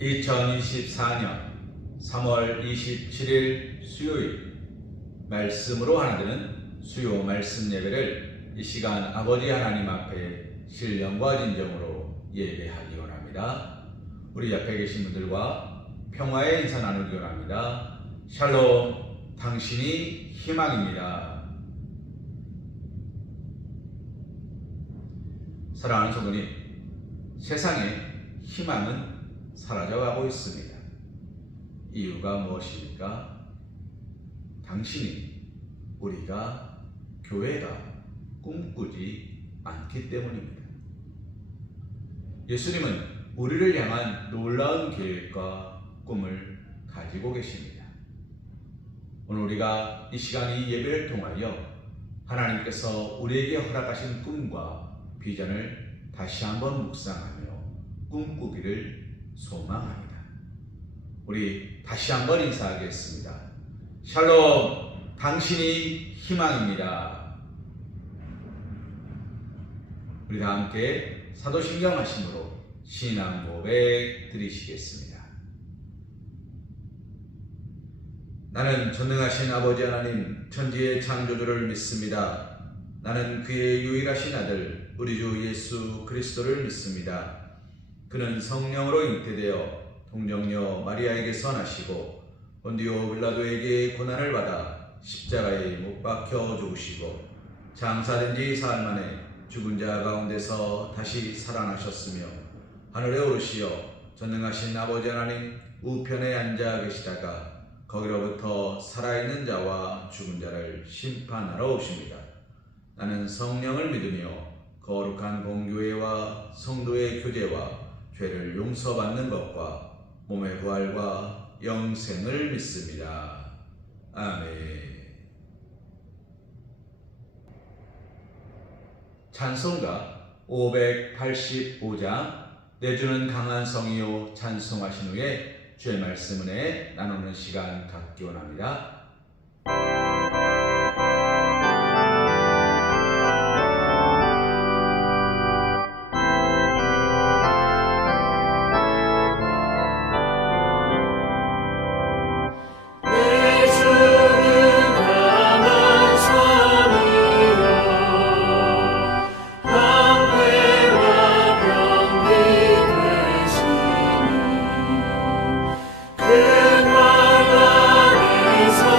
2024년 3월 27일 수요일 말씀으로 하나 되는 수요 말씀 예배를 이 시간 아버지 하나님 앞에 신령과 진정으로 예배하기 원합니다. 우리 옆에 계신 분들과 평화의 인사 나누기 원합니다. 샬롬, 당신이 희망입니다. 사랑하는 성도님, 세상에 희망은 사라져가고 있습니다. 이유가 무엇입니까? 당신이, 우리가, 교회가 꿈꾸지 않기 때문입니다. 예수님은 우리를 향한 놀라운 계획과 꿈을 가지고 계십니다. 오늘 우리가 이 시간 이 예배를 통하여 하나님께서 우리에게 허락하신 꿈과 비전을 다시 한번 묵상하며 꿈꾸기를 소망합니다. 우리 다시 한번 인사하겠습니다. 샬롬, 당신이 희망입니다. 우리 다 함께 사도신경 하심으로 신앙 고백 드리시겠습니다. 나는 전능하신 아버지 하나님 천지의 창조주를 믿습니다. 나는 그의 유일하신 아들 우리 주 예수 그리스도를 믿습니다. 그는 성령으로 잉태되어 동정녀 마리아에게서 나시고 본디오 빌라도에게 고난을 받아 십자가에 못 박혀 죽으시고 장사된 지 사흘 만에 죽은 자 가운데서 다시 살아나셨으며 하늘에 오르시어 전능하신 아버지 하나님 우편에 앉아 계시다가 거기로부터 살아있는 자와 죽은 자를 심판하러 오십니다. 나는 성령을 믿으며 거룩한 공교회와 성도의 교제와 죄를 용서받는 것과 몸의 부활과 영생을 믿습니다. 아멘. 찬송가 585장 내 주는 강한 성이요 찬송하신 후에 주의 말씀 은혜 나누는 시간 갖기 원합니다. 그 말 안에서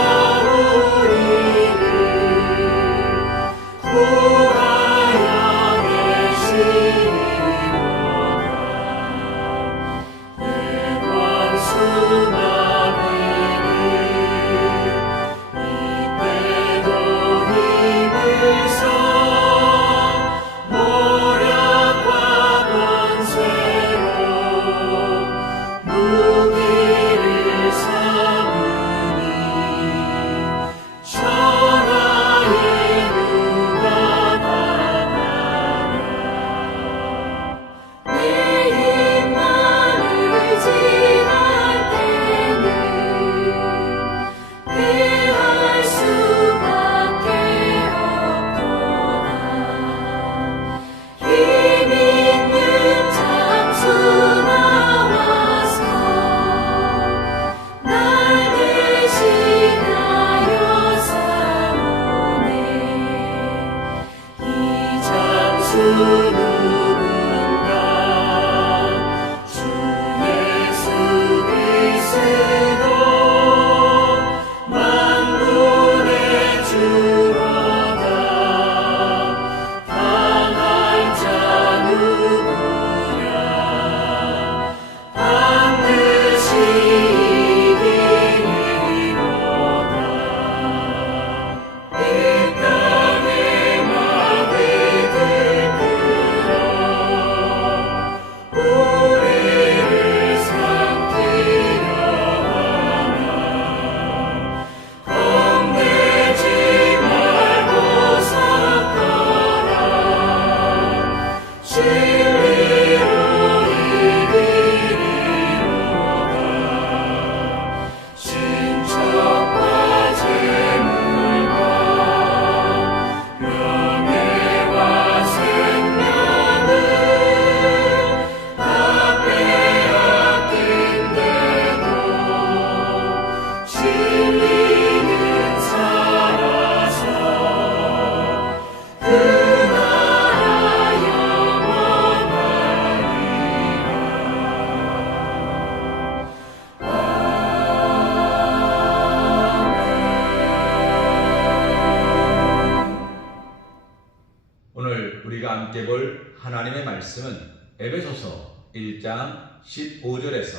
함께 볼 하나님의 말씀은 에베소서 1장 15절에서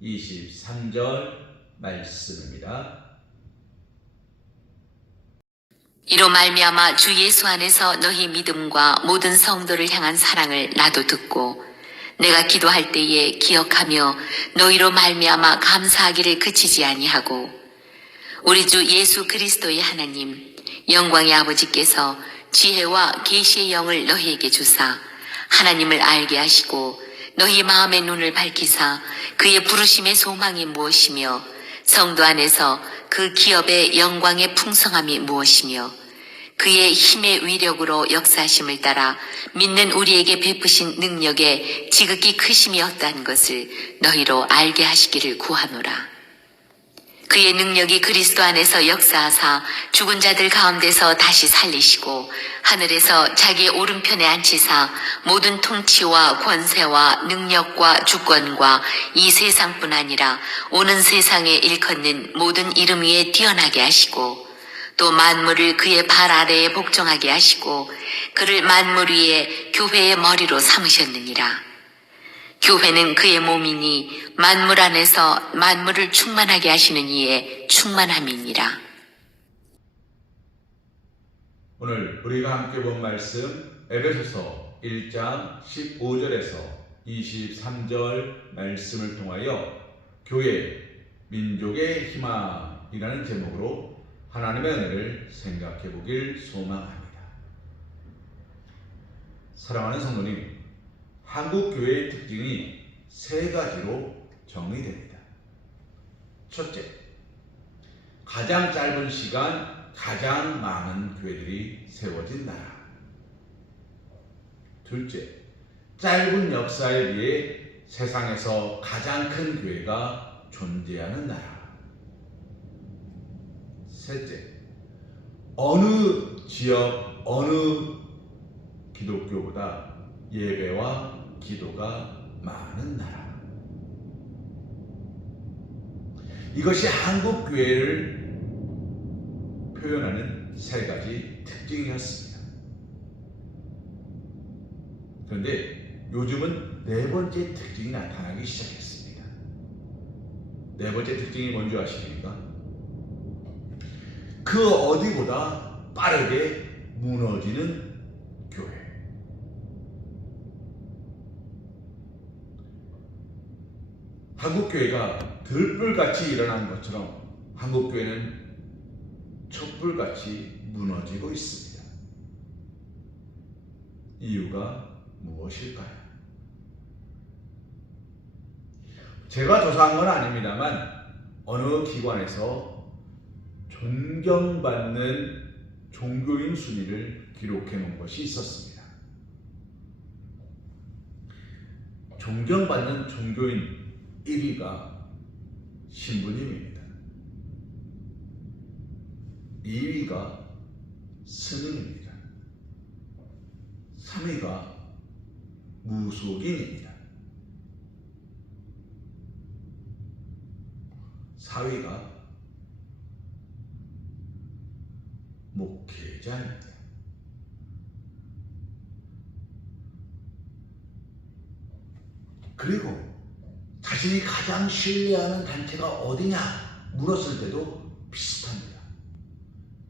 23절 말씀입니다. 이로 말미암아 주 예수 안에서 너희 믿음과 모든 성도를 향한 사랑을 나도 듣고 내가 기도할 때에 기억하며 너희로 말미암아 감사하기를 그치지 아니하고 우리 주 예수 그리스도의 하나님 영광의 아버지께서 지혜와 계시의 영을 너희에게 주사 하나님을 알게 하시고 너희 마음의 눈을 밝히사 그의 부르심의 소망이 무엇이며 성도 안에서 그 기업의 영광의 풍성함이 무엇이며 그의 힘의 위력으로 역사하심을 따라 믿는 우리에게 베푸신 능력의 지극히 크심이 어떠한 것을 너희로 알게 하시기를 구하노라. 그의 능력이 그리스도 안에서 역사하사 죽은 자들 가운데서 다시 살리시고 하늘에서 자기의 오른편에 앉히사 모든 통치와 권세와 능력과 주권과 이 세상뿐 아니라 오는 세상에 일컫는 모든 이름 위에 뛰어나게 하시고 또 만물을 그의 발 아래에 복종하게 하시고 그를 만물 위에 교회의 머리로 삼으셨느니라. 교회는 그의 몸이니 만물 안에서 만물을 충만하게 하시는 이의 충만함이니라. 오늘 우리가 함께 본 말씀 에베소서 1장 15절에서 23절 말씀을 통하여 교회 민족의 희망이라는 제목으로 하나님의 은혜를 생각해 보길 소망합니다. 사랑하는 성도님, 한국 교회의 특징이 세 가지로 정의됩니다. 첫째, 가장 짧은 시간 가장 많은 교회들이 세워진 나라. 둘째, 짧은 역사에 비해 세상에서 가장 큰 교회가 존재하는 나라. 셋째, 어느 지역, 어느 기독교보다 예배와 기도가 많은 나라. 이것이 한국 교회를 표현하는 세 가지 특징이었습니다. 그런데 요즘은 네 번째 특징이 나타나기 시작했습니다. 네 번째 특징이 뭔지 아십니까? 그 어디보다 빠르게 무너지는 교회. 한국교회가 들불같이 일어난 것처럼 한국교회는 촛불같이 무너지고 있습니다. 이유가 무엇일까요? 제가 조사한 건 아닙니다만 어느 기관에서 존경받는 종교인 순위를 기록해 놓은 것이 있었습니다. 존경받는 종교인 1위가 신부님입니다. 2위가 스님입니다. 3위가 무속인입니다. 4위가 목회자입니다. 그리고 자신이 가장 신뢰하는 단체가 어디냐 물었을 때도 비슷합니다.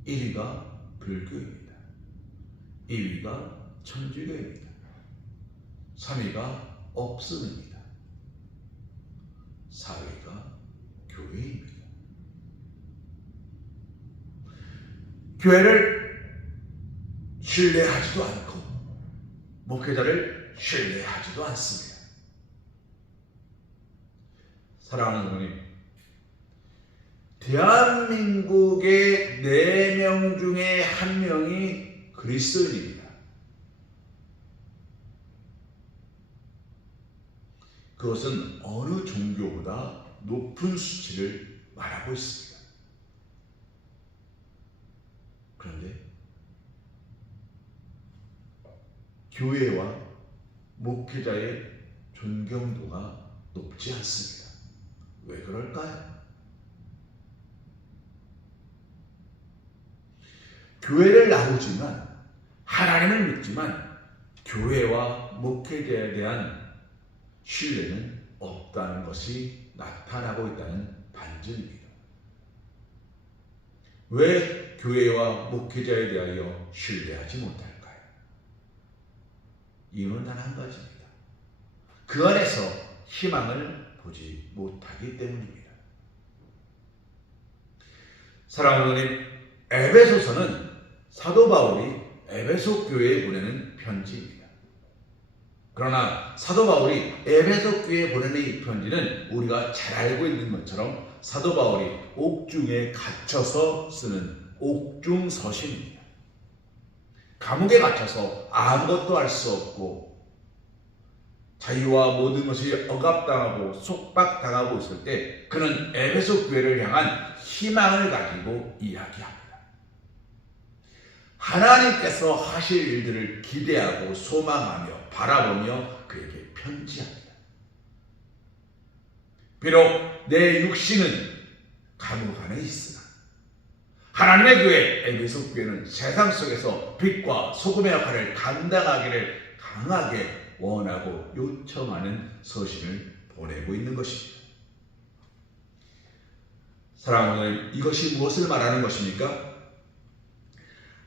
1위가 불교입니다. 2위가 천주교입니다. 3위가 없음입니다. 4위가 교회입니다. 교회를 신뢰하지도 않고 목회자를 신뢰하지도 않습니다. 사랑하는 성도님, 대한민국의 4명 중에 1명이 그리스도인입니다. 그것은 어느 종교보다 높은 수치를 말하고 있습니다. 그런데 교회와 목회자의 존경도가 높지 않습니다. 왜 그럴까요? 교회를 나오지만 하나님을 믿지만 교회와 목회자에 대한 신뢰는 없다는 것이 나타나고 있다는 반증입니다. 왜 교회와 목회자에 대하여 신뢰하지 못할까요? 이유는 단 한 가지입니다. 그 안에서 희망을 보지 못하기 때문입니다. 사랑하는 하나님, 에베소서는 사도 바울이 에베소 교회에 보내는 편지입니다. 그러나 사도 바울이 에베소 교회에 보내는 이 편지는 우리가 잘 알고 있는 것처럼 사도 바울이 옥중에 갇혀서 쓰는 옥중서신입니다. 감옥에 갇혀서 아무것도 할 수 없고 자유와 모든 것이 억압당하고 속박당하고 있을 때 그는 에베소 교회를 향한 희망을 가지고 이야기합니다. 하나님께서 하실 일들을 기대하고 소망하며 바라보며 그에게 편지합니다. 비록 내 육신은 감옥 안에 있으나 하나님의 교회 에베소 교회는 세상 속에서 빛과 소금의 역할을 감당하기를 강하게 원하고 요청하는 서신을 보내고 있는 것입니다. 사랑하는 하나님, 이것이 무엇을 말하는 것입니까?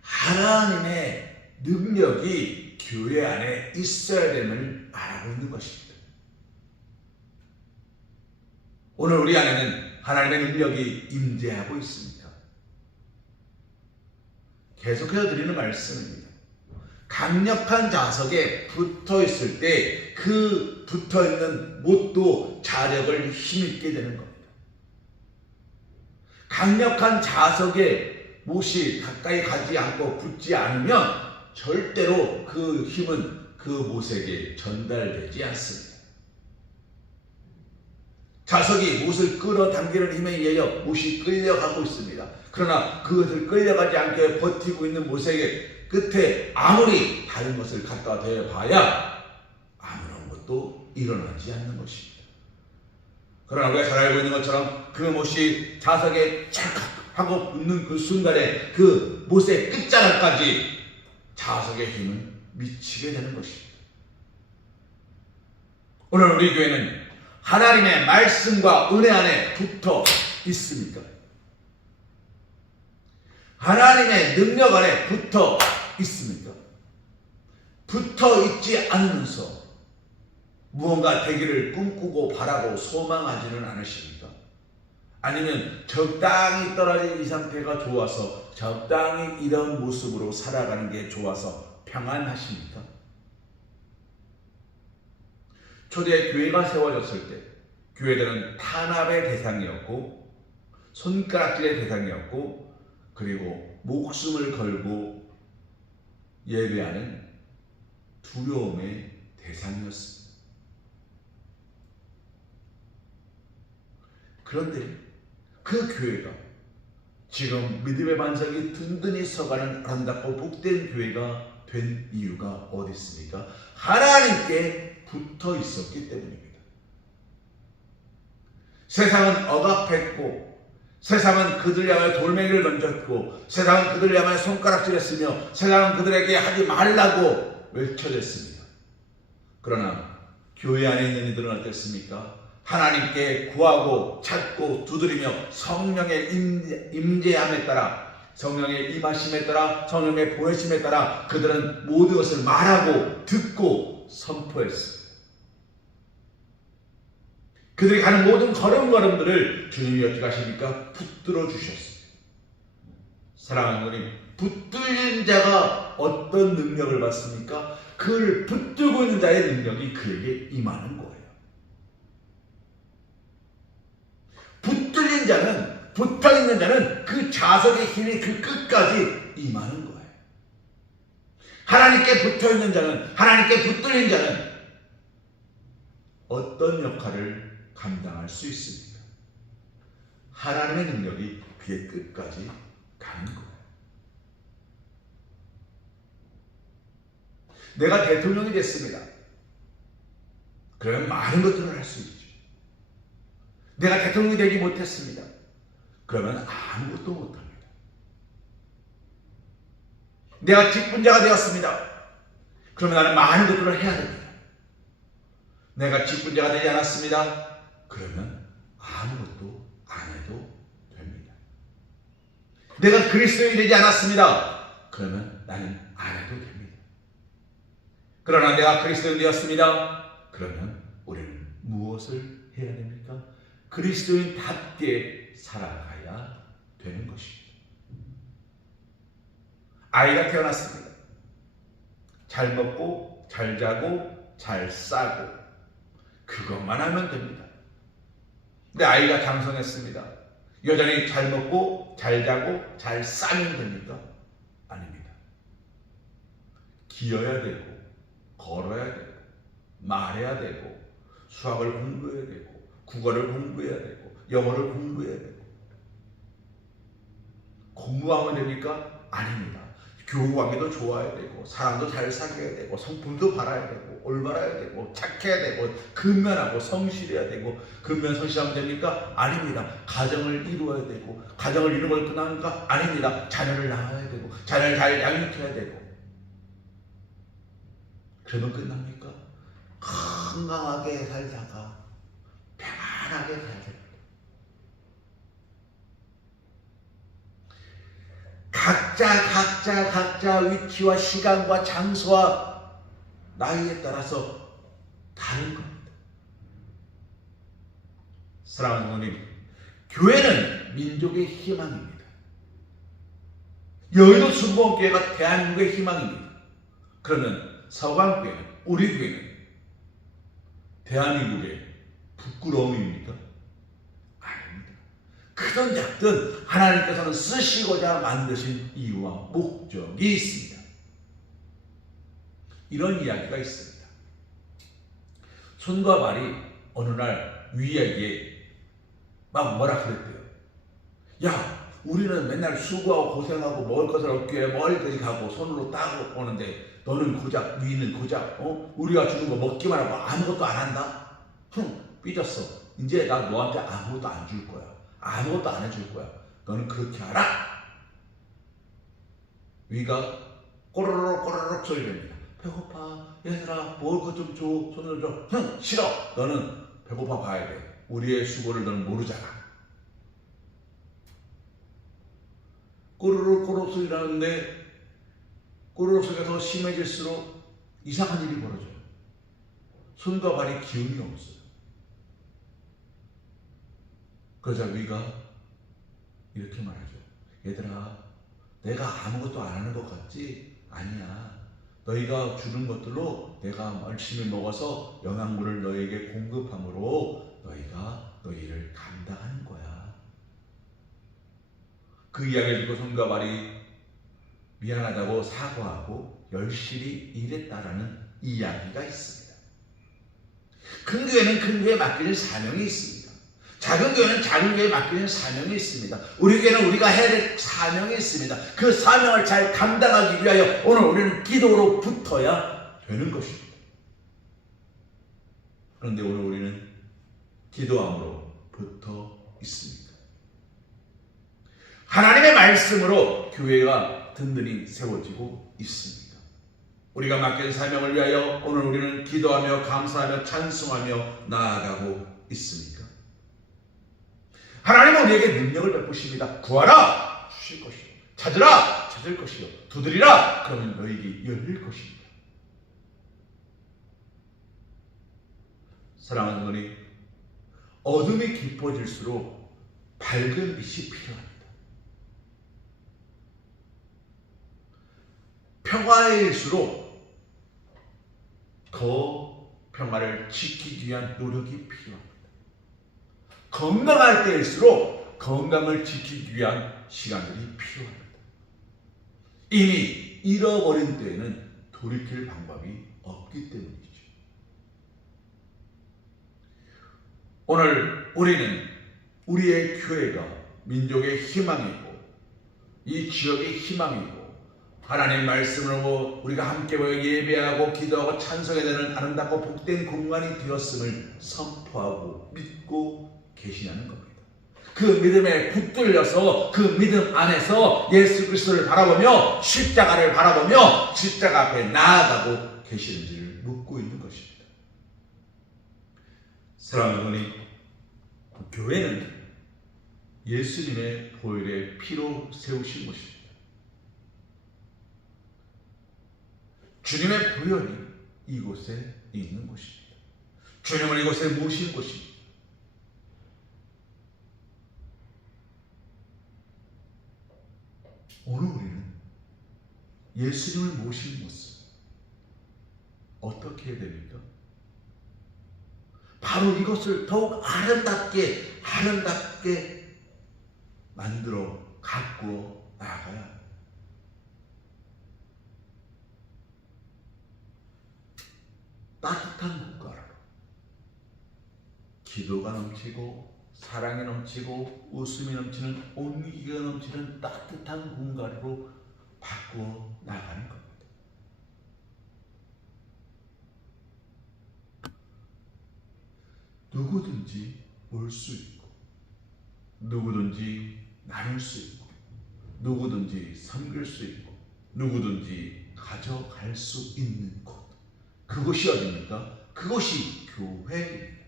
하나님의 능력이 교회 안에 있어야 됨을 말하고 있는 것입니다. 오늘 우리 안에는 하나님의 능력이 임재하고 있습니다. 계속해서 드리는 말씀입니다. 강력한 자석에 붙어 있을 때 그 붙어 있는 못도 자력을 힘있게 되는 겁니다. 강력한 자석에 못이 가까이 가지 않고 붙지 않으면 절대로 그 힘은 그 못에게 전달되지 않습니다. 자석이 못을 끌어당기는 힘에 의하여 못이 끌려가고 있습니다. 그러나 그것을 끌려가지 않게 버티고 있는 못에게 끝에 아무리 다른 것을 갖다 대봐야 아무런 것도 일어나지 않는 것입니다. 그러나 우리가 잘 알고 있는 것처럼 그 못이 자석에 찰칵 하고 붙는 그 순간에 그 못의 끝자락까지 자석의 힘은 미치게 되는 것입니다. 오늘 우리 교회는 하나님의 말씀과 은혜 안에 붙어 있습니까? 하나님의 능력 안에 붙어 있습니까? 붙어 있지 않으면서 무언가 되기를 꿈꾸고 바라고 소망하지는 않으십니까? 아니면 적당히 떨어진 이 상태가 좋아서 적당히 이런 모습으로 살아가는 게 좋아서 평안하십니까? 초대 교회가 세워졌을 때 교회들은 탄압의 대상이었고 손가락질의 대상이었고 그리고 목숨을 걸고 예배하는 두려움의 대상이었습니다. 그런데 그 교회가 지금 믿음의 반석이 든든히 서가는 아름답고 복된 교회가 된 이유가 어디 있습니까? 하나님께 붙어 있었기 때문입니다. 세상은 억압했고 세상은 그들 향해 돌멩이를 던졌고 세상은 그들 향해 손가락질했으며 세상은 그들에게 하지 말라고 외쳐댔습니다. 그러나 교회 안에 있는 이들은 어땠습니까? 하나님께 구하고 찾고 두드리며 성령의 임재함에 따라 성령의 임하심에 따라 성령의 보내심에 따라 그들은 모든 것을 말하고 듣고 선포했습니다. 그들이 가는 모든 걸음걸음들을 주님이 어떻게 하십니까? 붙들어 주셨습니다. 사랑하는 하나님, 붙들린 자가 어떤 능력을 받습니까? 그를 붙들고 있는 자의 능력이 그에게 임하는 거예요. 붙들린 자는, 붙어있는 자는 그 자석의 힘이 그 끝까지 임하는 거예요. 하나님께 붙어있는 자는, 하나님께 붙들린 자는 어떤 역할을 감당할 수 있습니까? 하나님의 능력이 그의 끝까지 가는 거예요. 내가 대통령이 됐습니다. 그러면 많은 것들을 할 수 있죠. 내가 대통령이 되지 못했습니다. 그러면 아무것도 못합니다. 내가 직분자가 되었습니다. 그러면 나는 많은 것들을 해야 됩니다. 내가 직분자가 되지 않았습니다. 그러면 아무것도 안 해도 됩니다. 내가 그리스도인이 되지 않았습니다. 그러면 나는 안 해도 됩니다. 그러나 내가 그리스도인 되었습니다. 그러면 우리는 무엇을 해야 됩니까? 그리스도인답게 살아가야 되는 것입니다. 아이가 태어났습니다. 잘 먹고 잘 자고 잘 싸고 그것만 하면 됩니다. 근데 아이가 장성했습니다. 여전히 잘 먹고 잘 자고 잘 싸면 됩니까? 아닙니다. 기어야 되고 걸어야 되고 말해야 되고 수학을 공부해야 되고 국어를 공부해야 되고 영어를 공부해야 되고 공부하면 됩니까? 아닙니다. 교우관계도 좋아야 되고 사람도 잘 사귀어야 되고 성품도 바라야 되고 올바라야 되고 착해야 되고 근면하고 성실해야 되고 근면 성실하면 됩니까? 아닙니다. 가정을 이루어야 되고 가정을 이루는 걸 끝나니까 아닙니다. 자녀를 낳아야 되고 자녀를 잘 양육해야 되고 그러면 끝납니까? 건강하게 살다가 평안하게 살야 됩니다. 각자 위치와 시간과 장소와 나이에 따라서 다른 겁니다. 사랑하는 성도님, 교회는 민족의 희망입니다. 여의도 순복음교회가 대한민국의 희망입니다. 그러면 서강교회는, 우리 교회는 대한민국의 부끄러움입니까? 아닙니다. 크든 작든 하나님께서는 쓰시고자 만드신 이유와 목적이 있습니다. 이런 이야기가 있습니다. 손과 발이 어느 날 위에게 막 뭐라 그랬대요. 야, 우리는 맨날 수고하고 고생하고 먹을 것을 얻기 위해 멀리 가고 손으로 따고 오는데 너는 고작 위는 고작 우리가 주는 거 먹기만 하고 아무것도 안 한다? 삐졌어. 이제 나 너한테 아무것도 안 줄 거야. 아무것도 안 해줄 거야. 너는 그렇게 알아? 위가 꼬르륵 소리 냅니다. 배고파. 얘들아 먹을 것 좀 줘. 손을 줘. 싫어. 너는 배고파 봐야 돼. 우리의 수고를 너는 모르잖아. 꼬르륵 소리 나는데 꼬르륵 소리가 더 심해질수록 이상한 일이 벌어져요. 손과 발이 기운이 없어요. 그러자 위가 이렇게 말하죠. 얘들아, 내가 아무것도 안 하는 것 같지? 아니야. 너희가 주는 것들로 내가 열심히 먹어서 영양분을 너희에게 공급함으로 너희가 너희를 감당하는 거야. 그 이야기를 듣고 손과 발이 미안하다고 사과하고 열심히 일했다라는 이야기가 있습니다. 큰 교회는 큰 교회에 맡기는 사명이 있습니다. 작은 교회는 작은 교회에 맡기는 사명이 있습니다. 우리 교회는 우리가 해야 될 사명이 있습니다. 그 사명을 잘 감당하기 위하여 오늘 우리는 기도로 붙어야 되는 것입니다. 그런데 오늘 우리는 기도함으로 붙어 있습니다. 하나님의 말씀으로 교회가 든든히 세워지고 있습니다. 우리가 맡긴 사명을 위하여 오늘 우리는 기도하며 감사하며 찬송하며 나아가고 있습니까? 하나님은 우리에게 능력을 베푸십니다. 구하라 주실 것이요, 찾으라 찾을 것이요, 두드리라 그러면 너희에게 열릴 것입니다. 사랑하는 성도님, 어둠이 깊어질수록 밝은 빛이 필요합니다. 평화일수록 더 평화를 지키기 위한 노력이 필요합니다. 건강할 때일수록 건강을 지키기 위한 시간들이 필요합니다. 이미 잃어버린 때에는 돌이킬 방법이 없기 때문이죠. 오늘 우리는 우리의 교회가 민족의 희망이고 이 지역의 희망이고 하나님의 말씀으로 우리가 함께 모여 예배하고 기도하고 찬송해야 되는 아름답고 복된 공간이 되었음을 선포하고 믿고 계시냐는 겁니다. 그 믿음에 붙들려서 그 믿음 안에서 예수 그리스도를 바라보며 십자가를 바라보며 십자가 앞에 나아가고 계시는지를 묻고 있는 것입니다. 사랑하는 어머니, 교회는 예수님의 보혈의 피로 세우신 것입니다. 주님의 보혈이 이곳에 있는 것입니다. 주님을 이곳에 모신 것입니다. 오늘 우리는 예수님을 모신 모습 어떻게 해야 됩니까? 바로 이것을 더욱 아름답게 만들어 가꾸어 나가야 합니다. 따뜻한 국가로 기도가 넘치고 사랑이 넘치고 웃음이 넘치는 온기가 넘치는 따뜻한 공간으로 바꾸어 나가는 겁니다. 누구든지 올 수 있고 누구든지 나눌 수 있고 누구든지 섬길 수 있고 누구든지 가져갈 수 있는 곳, 그것이 어디입니까? 그것이 교회입니다.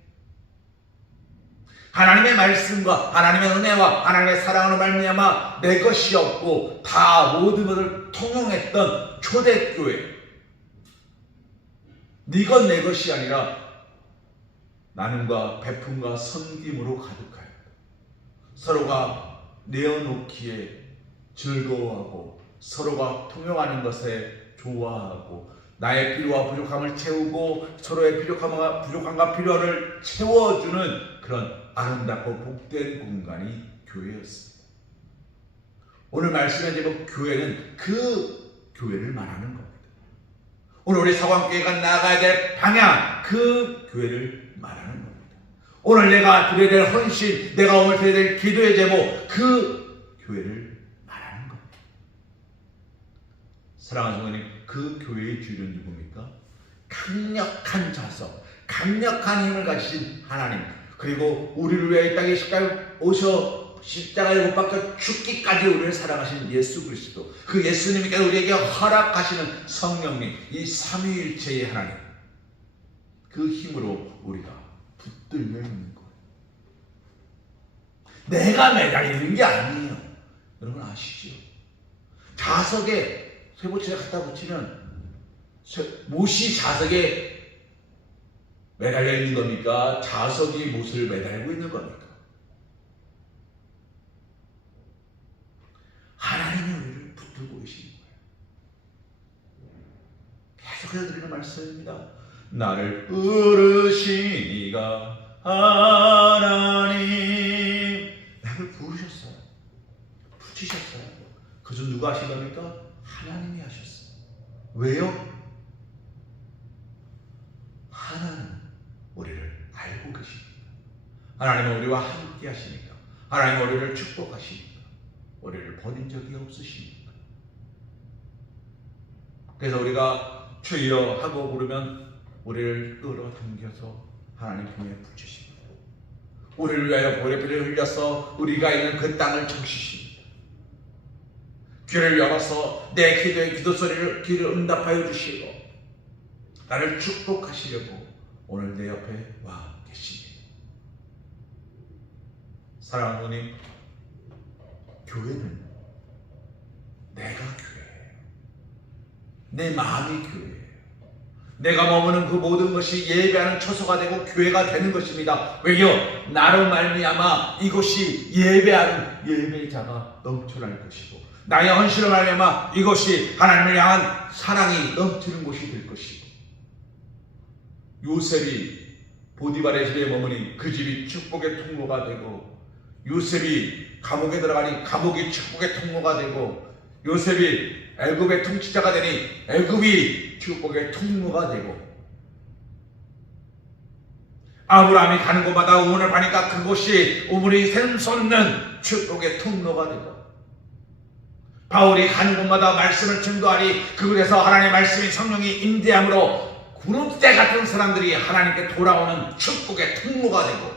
하나님의 말씀과 하나님의 은혜와 하나님의 사랑으로 말미암아 내 것이 없고 다 모든 것을 통용했던 초대교회, 네 것 내 것이 아니라 나눔과 베품과 섬김으로 가득하여 서로가 내어놓기에 즐거워하고 서로가 통용하는 것에 좋아하고 나의 필요와 부족함을 채우고 서로의 부족함과 필요를 채워주는 그런 아름답고 복된 공간이 교회였습니다. 오늘 말씀의 제목 교회는 그 교회를 말하는 겁니다. 오늘 우리 사광교회가 나아가야 될 방향, 그 교회를 말하는 겁니다. 오늘 내가 드려야 될 헌신, 내가 오늘 드려야 될 기도의 제목, 그 교회를 말하는 겁니다. 사랑하는 성도님, 그 교회의 주인은 누굽니까? 강력한 자석, 강력한 힘을 가지신 하나님, 그리고 우리를 위해 이 땅에 십자가에 오셔 십자가에 못 박혀 죽기까지 우리를 사랑하신 예수 그리스도, 그 예수님께서 우리에게 허락하시는 성령님, 이 삼위일체의 하나님, 그 힘으로 우리가 붙들려 있는 거예요. 내가 매달리는 게 아니에요. 여러분 아시죠? 자석에 쇠붙이를 갖다 붙이면 못이 자석에 매달려 있는 겁니까? 자석이 못을 매달고 있는 겁니까? 하나님이 우리를 붙들고 계시는 거예요. 계속해서 드리는 말씀입니다. 나를 부르시니가 하나님, 나를 부르셨어요. 붙이셨어요. 그저 누가 하신 겁니까? 하나님이 하셨어요. 왜요? 하나님 우리를 알고 계십니다. 하나님은 우리와 함께 하시니까, 하나님은 우리를 축복하시니까, 우리를 버린 적이 없으시니까. 그래서 우리가 주여 하고 부르면 우리를 끌어당겨서 하나님 품에 붙이십니다. 우리를 위하여 보혈의 피를 흘려서 우리가 있는 그 땅을 적시십니다. 귀를 열어서 내 기도의 기도 소리를 귀를 응답하여 주시고 나를 축복하시려고 오늘 내 옆에 와 계십니다. 사랑하는 분님, 교회는 내가 교회예요. 내 마음이 교회예요. 내가 머무는 그 모든 것이 예배하는 처소가 되고 교회가 되는 것입니다. 왜요? 나로 말미암아 이곳이 예배하는 예배자가 넘쳐날 것이고, 나의 헌신으로 말미암아 이것이 하나님을 향한 사랑이 넘치는 곳이 될 것이고, 요셉이 보디발의 집에 머무니 그 집이 축복의 통로가 되고, 요셉이 감옥에 들어가니 감옥이 축복의 통로가 되고, 요셉이 애굽의 통치자가 되니 애굽이 축복의 통로가 되고, 아브라함이 가는 곳마다 우문을 파니까 그곳이 우물이 샘솟는 축복의 통로가 되고, 바울이 가는 곳마다 말씀을 증거하니 그곳에서 하나님의 말씀이 성령이 임재함으로 구름대 같은 사람들이 하나님께 돌아오는 축복의 통로가 되고,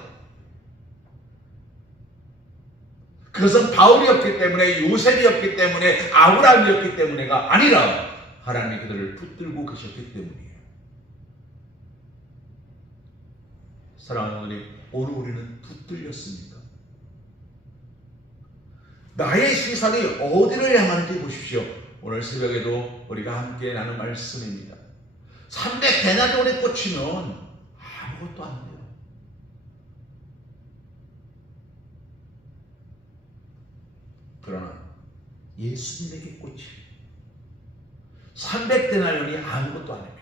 그것은 바울이었기 때문에, 요셉이었기 때문에, 아브라함이었기 때문에가 아니라 하나님이 그들을 붙들고 계셨기 때문이에요. 사랑하는 어머니, 오늘 우리는 붙들렸습니까? 나의 시선이 어디를 향하는지 보십시오. 오늘 새벽에도 우리가 함께 나눈 말씀입니다. 300데나리온에 꽂히면 아무것도 안 돼요. 그러나 예수님에게 꽂히면 300데나리온이 아무것도 아닙니다.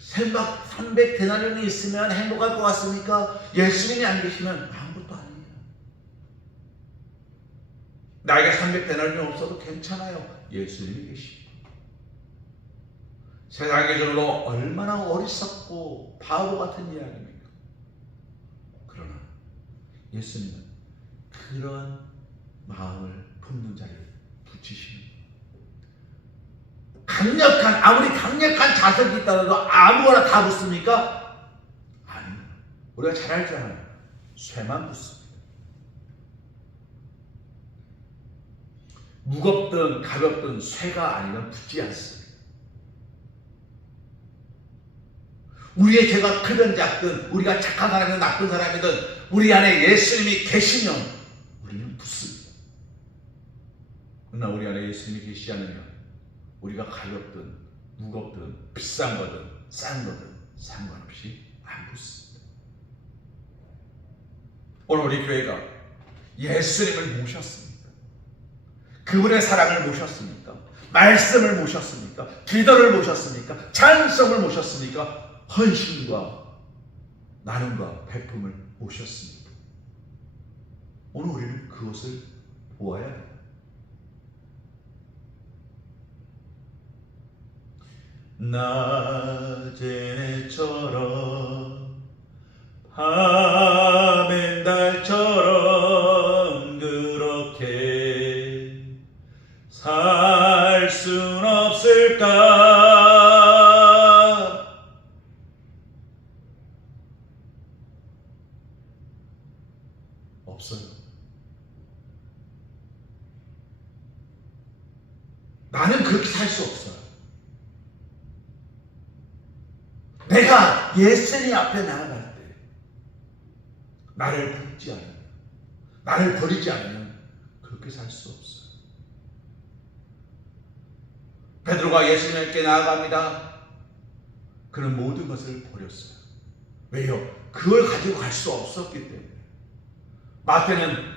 생각 300데나리온이 있으면 행복할 것 같습니까? 예수님이 안 계시면 아무것도 아니에요. 나에게 300데나리온이 없어도 괜찮아요. 예수님이 계시고. 세상의 기준으로 얼마나 어리석고 바보 같은 이야기입니까? 그러나 예수님은 그런 마음을 품는 자를 붙이십니다. 아무리 강력한 자석이 있다고 아무거나 다 붙습니까? 아닙니다. 우리가 잘 알잖아요. 쇠만 붙습니다. 무겁든 가볍든 쇠가 아니면 붙지 않습니다. 우리의 죄가 크든 작든, 우리가 착한 사람이든 나쁜 사람이든 우리 안에 예수님이 계시면 우리는 붙습니다. 그러나 우리 안에 예수님이 계시지 않으면 우리가 가볍든 무겁든 비싼 거든 싼 거든 상관없이 안 붙습니다. 오늘 우리 교회가 예수님을 모셨습니까? 그분의 사랑을 모셨습니까? 말씀을 모셨습니까? 기도를 모셨습니까? 찬송을 모셨습니까? 헌신과 나눔과 베품을 모셨습니까? 오늘 우리는 그것을 보아야 합니다. 낮엔 해처럼 밤엔 달처럼 그렇게 살 순 없을까? 없어요. 나는 그렇게 살 수 없어요. 내가 예수님 앞에 나아갈 때 나를 붙지 않으면, 나를 버리지 않으면 그렇게 살 수 없어요. 베드로가 예수님께 나아갑니다. 그는 모든 것을 버렸어요. 왜요? 그걸 가지고 갈 수 없었기 때문에. 마태는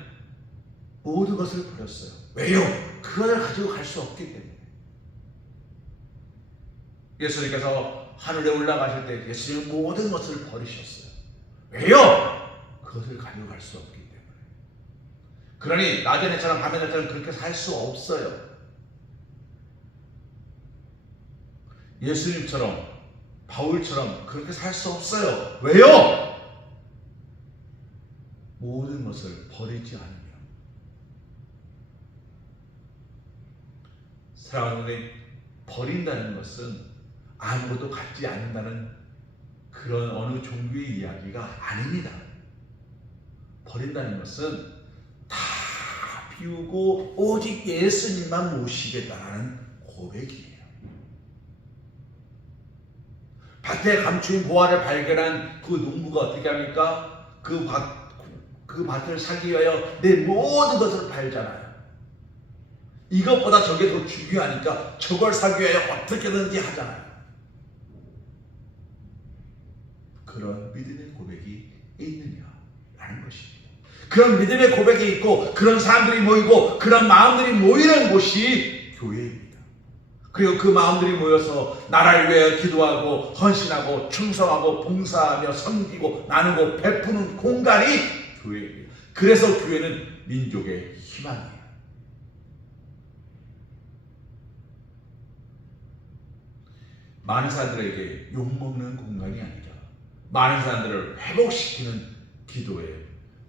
모든 것을 버렸어요. 왜요? 그걸 가지고 갈 수 없기 때문에. 예수님께서 하늘에 올라가실 때 예수님은 모든 것을 버리셨어요. 왜요? 그것을 가지고 갈 수 없기 때문에. 그러니 낮은 해처럼 밤의 달처럼 그렇게 살 수 없어요. 예수님처럼 바울처럼 그렇게 살 수 없어요. 왜요? 모든 것을 버리지 않으면. 사랑하는 분이 버린다는 것은 아무것도 갖지 않는다는 그런 어느 종교의 이야기가 아닙니다. 버린다는 것은 다 비우고 오직 예수님만 모시겠다는 고백이에요. 밭에 감추인 보화를 발견한 그 농부가 어떻게 합니까? 그 밭을 살기 위하여 내 모든 것을 팔잖아요. 이것보다 저게 더 중요하니까 저걸 사기 위하여 어떻게든지 하잖아요. 그런 믿음의 고백이 있느냐라는 것입니다. 그런 믿음의 고백이 있고 그런 사람들이 모이고 그런 마음들이 모이는 곳이 교회입니다. 그리고 그 마음들이 모여서 나라를 위해 기도하고 헌신하고 충성하고 봉사하며 섬기고 나누고 베푸는 공간이 교회입니다. 그래서 교회는 민족의 희망이에요. 많은 사람들에게 욕먹는 공간이 아니라 많은 사람들을 회복시키는 기도에,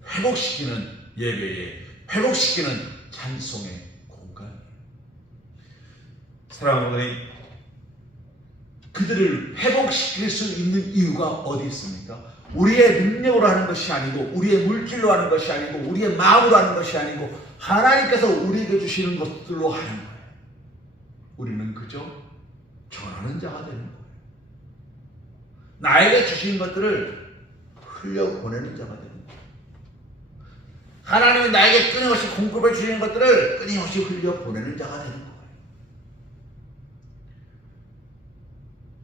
회복시키는 예배에, 회복시키는 찬송의 공간이에요. 사랑하는 어머니, 그들을 회복시킬 수 있는 이유가 어디 있습니까? 우리의 능력으로 하는 것이 아니고 우리의 물질로 하는 것이 아니고 우리의 마음으로 하는 것이 아니고 하나님께서 우리에게 주시는 것들로 하는 거예요. 우리는 그저 전하는 자가 되는 거예요. 나에게 주신 것들을 흘려보내는 자가 됩니다. 하나님은 나에게 끊임없이 공급해 주시는 것들을 끊임없이 흘려보내는 자가 되는 거예요.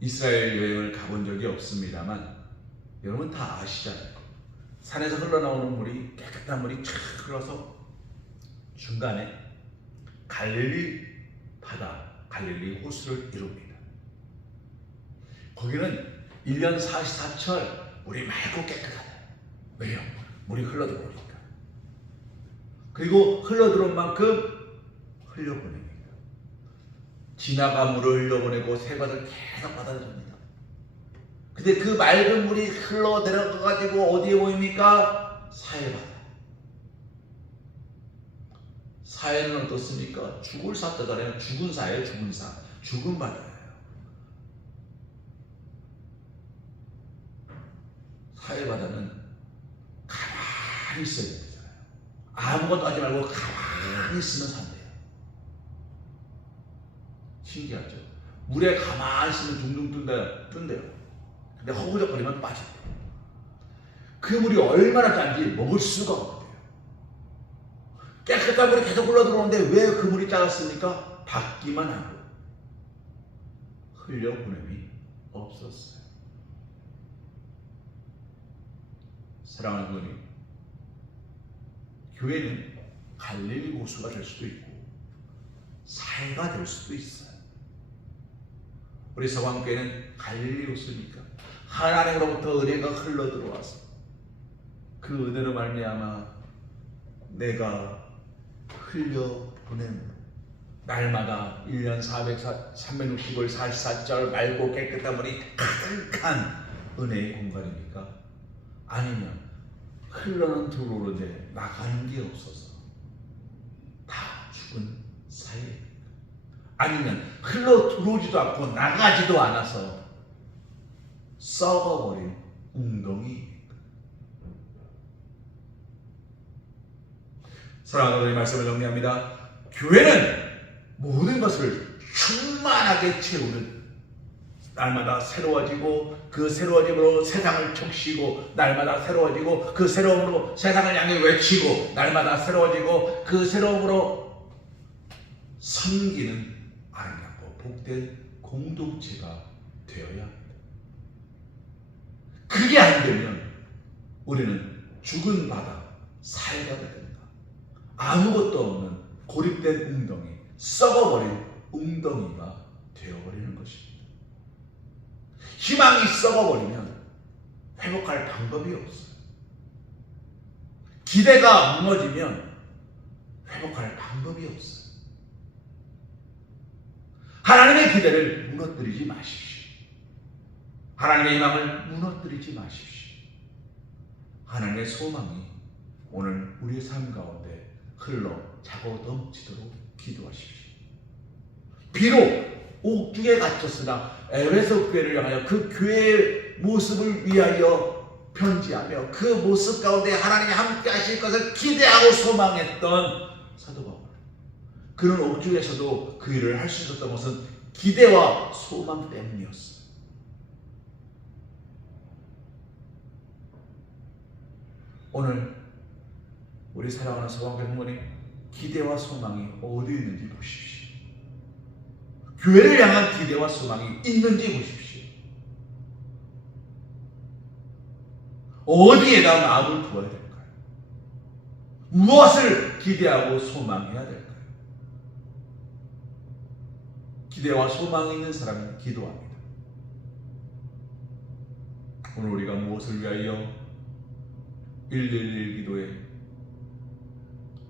이스라엘 여행을 가본 적이 없습니다만 여러분 다 아시잖아요. 산에서 흘러나오는 물이 깨끗한 물이 쫙 흘러서 중간에 갈릴리 바다, 갈릴리 호수를 이룹니다. 거기는 1년 44철 물이 맑고 깨끗하다. 왜요? 물이 흘러들어오니까. 그리고 흘러들어온 만큼 흘려보냅니다. 지나간 물을 흘려보내고 새밭을 계속 받아줍니다. 근데 그 맑은 물이 흘러 내려가가지고 어디에 모입니까? 사해바다. 사해는 어떻습니까? 죽을 사 뜨잖아요. 죽은 사예요. 죽은 사. 죽은 바다예요. 사해바다는 가만히 있어야 되잖아요. 아무것도 하지 말고 가만히 있으면 산대요. 신기하죠? 물에 가만히 있으면 둥둥 뜬대요. 근데 허우적거리면 빠진대요. 그 물이 얼마나 짠지 먹을 수가 없대요. 깨끗한 물이 계속 흘러들어오는데 왜 그 물이 짜졌습니까? 받기만 하고 흘려보냄이 없었어요. 사랑하는 부모님, 교회는 갈릴리 호수가 될 수도 있고 사해가 될 수도 있어요. 우리 서방교회는 갈릴리 호수니까 하나님으로부터 은혜가 흘러들어와서 그 은혜로 말미암아 내가 흘려보냄으로 날마다 1년 365일 44절 맑고 깨끗한 물이 가득한 은혜의 공간입니까? 아니면 흘러는 들어오는데 나가는 게 없어서 다 죽은 사이입니까? 아니면 흘러 들어오지도 않고 나가지도 않아서 썩어버린 웅덩이입니까? 사랑하는 우리 말씀을 정리합니다. 교회는 모든 것을 충만하게 채우는, 날마다 새로워지고 그 새로워짐으로 세상을 적시고 날마다 새로워지고 그 새로움으로 세상을 향해 외치고 날마다 새로워지고 그 새로움으로 섬기는 아름답고 복된 공동체가 되어야 합니다. 그게 안 되면 우리는 죽은 바다, 사해가 됩니다. 아무것도 없는 고립된 웅덩이, 썩어버린 웅덩이가 되어버리는 것입니다. 희망이 썩어버리면 회복할 방법이 없어요. 기대가 무너지면 회복할 방법이 없어요. 하나님의 기대를 무너뜨리지 마십시오. 하나님의 희망을 무너뜨리지 마십시오. 하나님의 소망이 오늘 우리의 삶 가운데 흘러 차고 넘치도록 기도하십시오. 비록 옥중에 갇혔으나 에베소 교회를 향하여 그 교회의 모습을 위하여 편지하며 그 모습 가운데 하나님이 함께 하실 것을 기대하고 소망했던 사도 바울. 그는 옥중에서도 그 일을 할 수 있었던 것은 기대와 소망 때문이었어요. 오늘 우리 사랑하는 서방교 부모님, 기대와 소망이 어디 있는지 보십시오. 교회를 향한 기대와 소망이 있는지 보십시오. 어디에다 마음을 두어야 될까요? 무엇을 기대하고 소망해야 될까요? 기대와 소망이 있는 사람은 기도합니다. 오늘 우리가 무엇을 위하여 111 기도에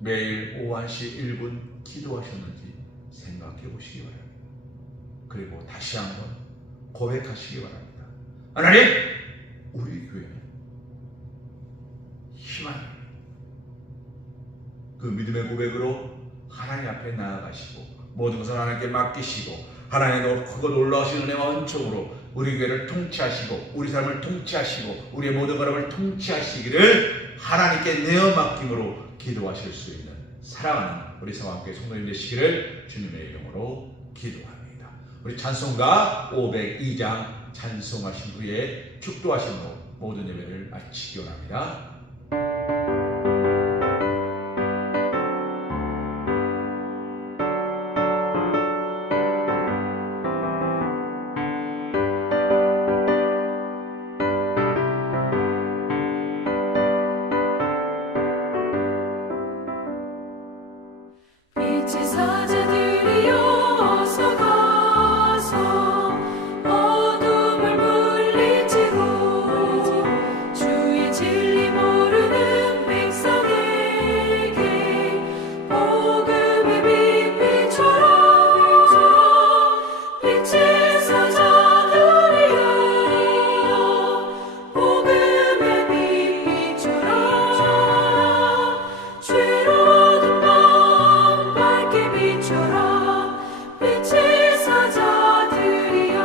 매일 오후 1시 1분 기도하셨는지 생각해 보시기 바랍니다. 그리고 다시 한번 고백하시기 바랍니다. 하나님, 우리 교회는 희망입니다. 그 믿음의 고백으로 하나님 앞에 나아가시고 모든 것을 하나님께 맡기시고 하나님의 크고 놀라우신 은혜와 은총으로 우리 교회를 통치하시고 우리 삶을 통치하시고 우리의 모든 걸음을 통치하시기를 하나님께 내어 맡김으로 기도하실 수 있는 사랑하는 우리 성함께 성도님 되시기를 주님의 이름으로 기도합니다. 우리 찬송가 502장 찬송하신 후에 축도하신 후 모든 예배를 마치기 원합니다. 빛의 사자들이여 어서 가서 어둠을 물리치고 주의 진리 모르는 백성에게 복음의 빛비춰라. 빛의 사자들이여 복음의 빛비춰라. 죄로운 밤 밝게 비춰라. 빛의 사자들이여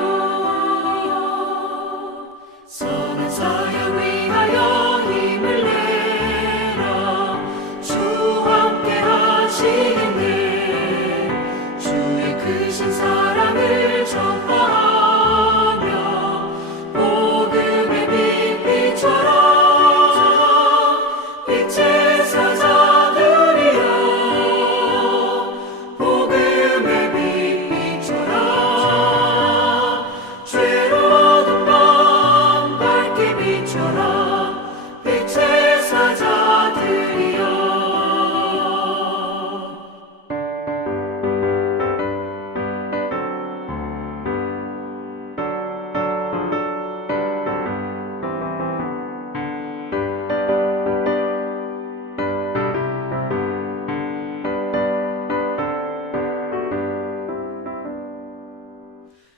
선한 사역 위하여 힘을 내라. 주와 함께 하시겠네. 주의 크신 사랑을 전파하며 복음의 빛 비춰라. 빛의 사자들이여 복음의 빛 비춰라. 죄로운 밤 밝게 비춰라. 빛의 사자들이여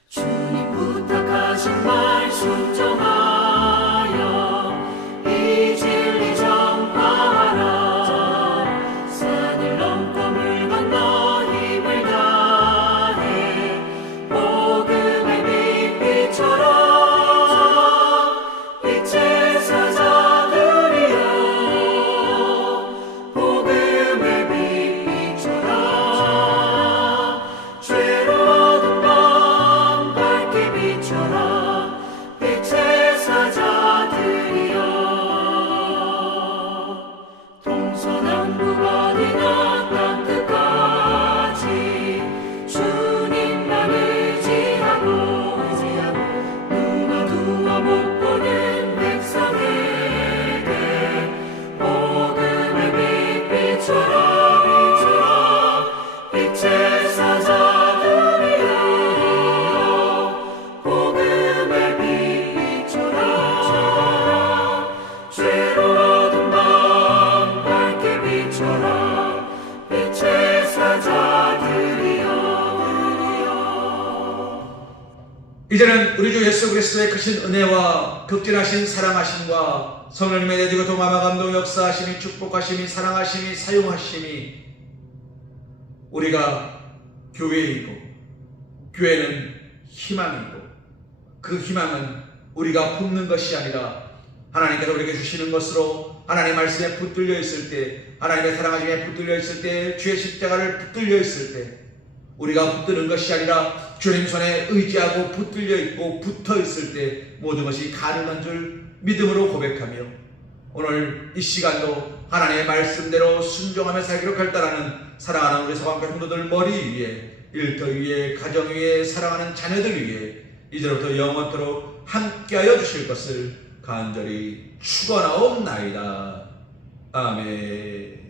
주님 부탁하신 말 순종하여 이 진리 전파하라. 산을 넘고 물 건너 힘을 다해 복음의 빛 비춰라. 빛의 사자들이여 복음의 빛 비춰라. 죄로운 밤 밝게 비춰라. 빛의 사자들이여 동서남북 어디나 땅 끝까지 주님만 의지하고 눈 어두워 못 보는 백성에게 복음의 빛 비춰라. 빛의 사자들이여 복음의 빛 비춰라. 죄로운 밤 밝게 비춰라. 빛의 사자들이여 이제는 우리 주 예수 그리스도의 크신 은혜와 극진하신 사랑하심과 성령님의 내주고 동함화 감동 역사하심이 축복하심이 사랑하심이 사용하심이 우리가 교회이고 교회는 희망이고 그 희망은 우리가 품는 것이 아니라 하나님께서 우리에게 주시는 것으로 하나님 말씀에 붙들려 있을 때 하나님의 사랑하심에 붙들려 있을 때 주의 십자가를 붙들려 있을 때 우리가 붙드는 것이 아니라 주님 손에 의지하고 붙들려 있고 붙어 있을 때 모든 것이 가능한 줄 믿음으로 고백하며 오늘 이 시간도 하나님의 말씀대로 순종하며 살기로 결단하는 사랑하는 우리 서방교 성도들 머리 위에 일터 위에 가정 위에 사랑하는 자녀들 위에 이제부터 영원토록 함께하여 주실 것을 간절히 축원하옵나이다. 아멘.